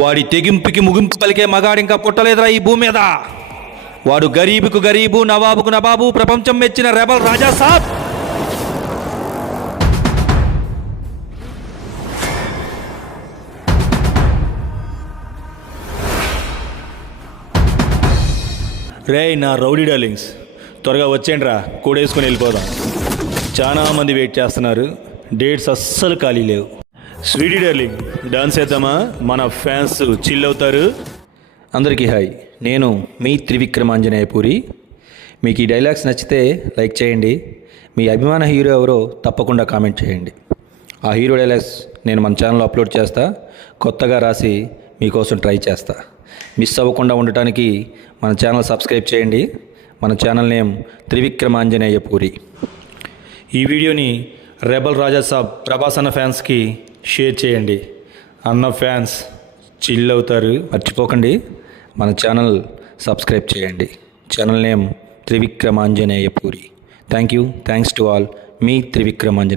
వాడి తెగింపుకి ముగింపు పలికే మగాడింకా పుట్టలేదురా ఈ భూమి మీద. వాడు గరీబుకు గరీబు, నవాబుకు నవాబు, ప్రపంచం మెచ్చిన రెబల్ రాజా సాబ్. రే నా రౌడీ డార్లింగ్స్, త్వరగా వచ్చేయండిరా, కూడేసుకొని వెళ్ళిపోదాం. చాలా మంది వెయిట్ చేస్తున్నారు, డేట్స్ అస్సలు ఖాళీ లేవు. స్వీటీ డార్లింగ్, డాన్స్ చేద్దామా? మన ఫ్యాన్స్ చిల్ అవుతారు. అందరికీ హాయ్, నేను మీ త్రివిక్రమాంజనేయపూరి. మీకు ఈ డైలాగ్స్ నచ్చితే లైక్ చేయండి. మీ అభిమాన హీరో ఎవరో తప్పకుండా కామెంట్ చేయండి. ఆ హీరో డైలాగ్స్ నేను మన ఛానల్లో అప్లోడ్ చేస్తా, కొత్తగా రాసి మీకోసం ట్రై చేస్తా. మిస్ అవ్వకుండా ఉండటానికి మన ఛానల్ సబ్స్క్రైబ్ చేయండి. మన ఛానల్ నేమ్ త్రివిక్రమాంజనేయపూరి. ఈ వీడియోని రెబల్ రాజా సాబ్ ప్రభాస్ అన్న ఫ్యాన్స్కి షేర్ చేయండి. అన్న ఫ్యాన్స్ చిల్ అవుతారు. మర్చిపోకండి, మన ఛానల్ సబ్స్క్రైబ్ చేయండి. Channel name Trivikramanjaneyapuri. Thanks to all. మీ త్రివిక్రమాంజనేయ.